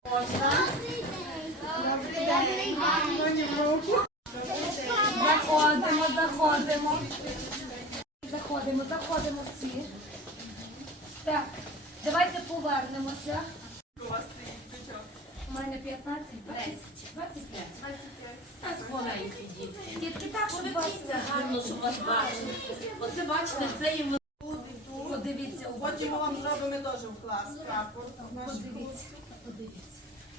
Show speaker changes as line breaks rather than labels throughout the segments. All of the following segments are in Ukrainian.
Можна? Добрий день. Мені в руку.
Заходимо всі. Так, давайте повернемося.
У вас стоїть дочок.
У мене 15, 20, 25.
Маленькі дітки.
Дітки, так, щоб вас...
Це гарно, щоб вас бачили. Оце, бачите, це є
Подивіться,
Потім ми вам зробимо теж в клас прапор.
подивіться.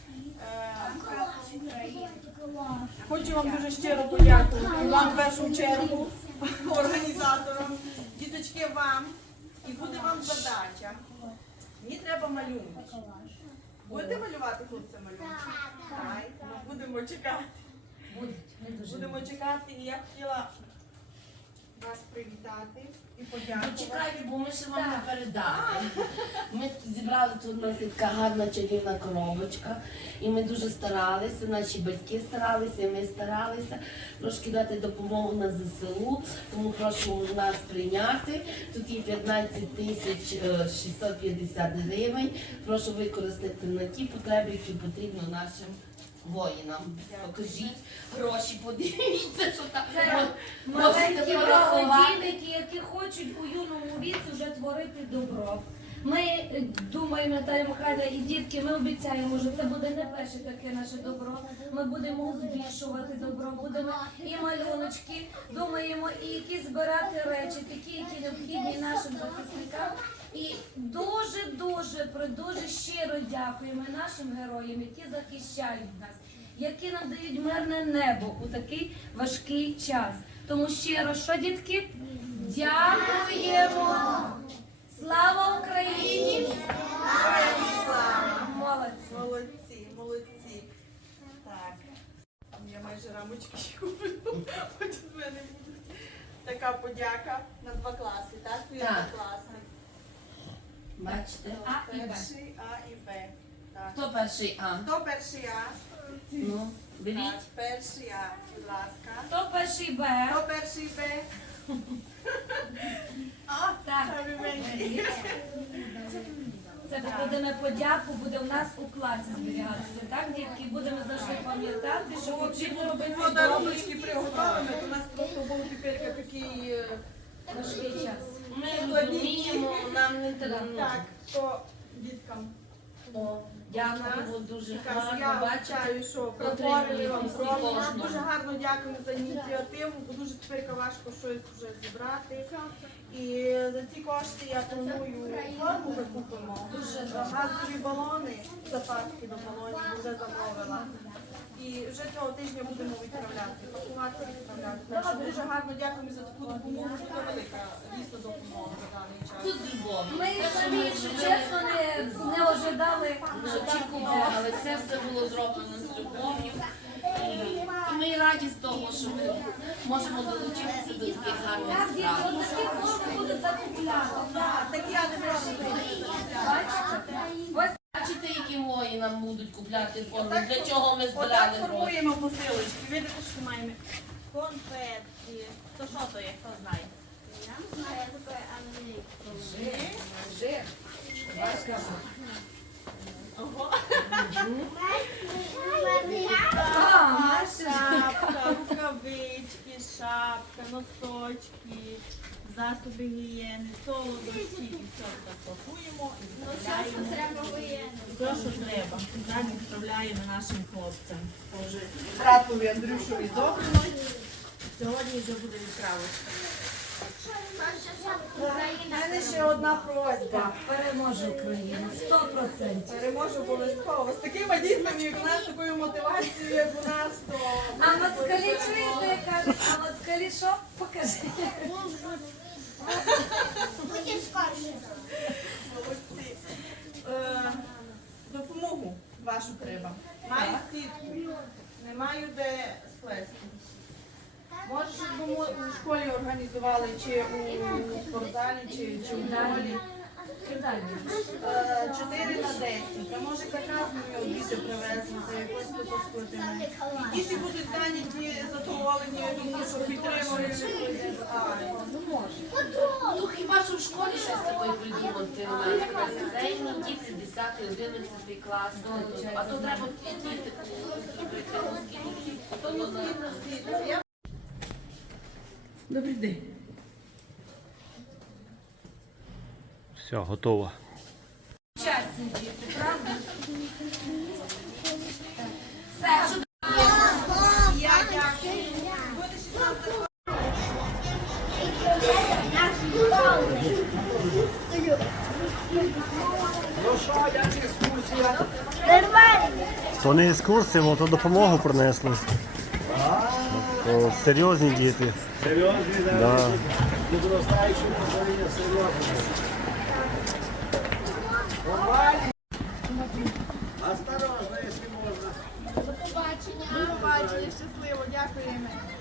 Хочу вам дуже щиро подякувати. Вам в першу чергу, організаторам, діточки вам. І буде вам задача. Мені треба малюнки. Будете малювати, хлопці, малюнки? Так. Будемо чекати. Будемо чекати. І я хотіла вас привітати і подякувати.
Чекайте, бо ми ще вам не передали. Ми зібрали тут у нас така гарна чарівна коробочка. І ми дуже старалися, наші батьки старалися, і ми старалися трошки дати допомогу на ЗСУ. Тому прошу нас прийняти. Тут є 15 тисяч 650 гривень. Прошу використати на ті потреби, які потрібно нашим воїнам. Покажіть гроші, подивіться, що там.
Маленькі благодійники, які хочуть у юному віці вже творити добро. Ми думаємо, Наталя Михайлівна і дітки, ми обіцяємо, що це буде не перше таке наше добро. Ми будемо збільшувати добро, будемо і малюночки, думаємо, і які збирати речі, такі, які необхідні нашим захисникам. І дуже щиро дякуємо нашим героям, які захищають нас, які нам дають мирне небо у такий важкий час. Тому щиро, що, дітки? Дякуємо! Слава Україні!
Молодці, молодці. Так. Я майже рамочки куплю. Хоч в мене буде така подяка на 2 класи, так?
Так.
2 класи.
Бачите?
А і Б.
Перший А і Б. Так.
Хто перший А?
Хто перший А?
Ну, беріть.
Так, перший А, будь ласка.
Хто перший Б?
Хто перший Б? А,
Так.
самі менші.
Це будемо подяку, буде у нас у класі зберігатися. Так, дітки, будемо завжди пам'ятати, що потрібно робити
Подарунки приготовлені, у нас просто був тепер такий
важкий час.
Ми розуміємо, нам не треба.
так, то діткам.
О, дякуємо, дуже
Кажу,
гарно,
я
бачите.
вважаю, що
Отримуємо
приборили вам
всі
зроблено.
кожного.
Дуже гарно дякую за ініціативу, бо дуже тепер важко щось вже зібрати. І за ці кошти я планую форму закупимо. Газові балони, запаски до балонів вже замовила. І вже цього тижня будемо відправляти, пакувати, відправляти. Так що дуже гарно дякуємо за таку допомогу, дуже велика дійсно допомога за даний час.
Тут з любов'ю.
Ми самі, якщо чесно, не ожидали, що так буде.
Очікували, але це все було зроблено з любов'ю. І ми раді з того, що ми можемо долучитися до таких гарних
Так, дітки,
справ.
от такі форми будуть закупляти.
Так я не можу.
Бачите? Ось
Бачите, які воїнам будуть купляти форму? Для чого ми
Отак
збирали гроші?
формуємо посилочки. Видите, що маємо конфетки. То що то є, хто знає? Я не знаю, таке
жир.
Ого. Шапка, рукавички, шапка, носочки, засоби гігієни, солодощі. І все так пакуємо і відправляємо. Все, що треба. Так відправляємо нашим хлопцям. Вже братові Андрюшові зроблено. Сьогодні вже буде відправочка. У мене ще одна просьба.
Переможе Україна. 100%.
Переможу обов'язково. З такими дітьми, як у нас, такою мотивацією, як у нас, то...
А москалі чуєте, як кажуть? А москалі що? Покажи.
Молодці. Допомогу вашу треба. Маю сітку, не маю де сплести. Може, щоб ми у школі організували, чи у спортзалі, чи у школі. 4 на 10. А може, якраз мені обіди привезли за якось Діти будуть зайняті, задоволені, тому що підтримують.
Ну хіба що в школі щось таке придумати у нас? Басейні діти 10-11 клас. А то треба діти Добрий день.
Все, готово.
Щасні діти, правда? Все, що
Я дякую. Буде 16
То не екскурсія, то допомогу принесли. То серйозні діти.
Серйозні, да?
Да.
Підростаючі покоління серйозні. Осторожно, якщо можна.
До побачення, щасливо, дякуємо.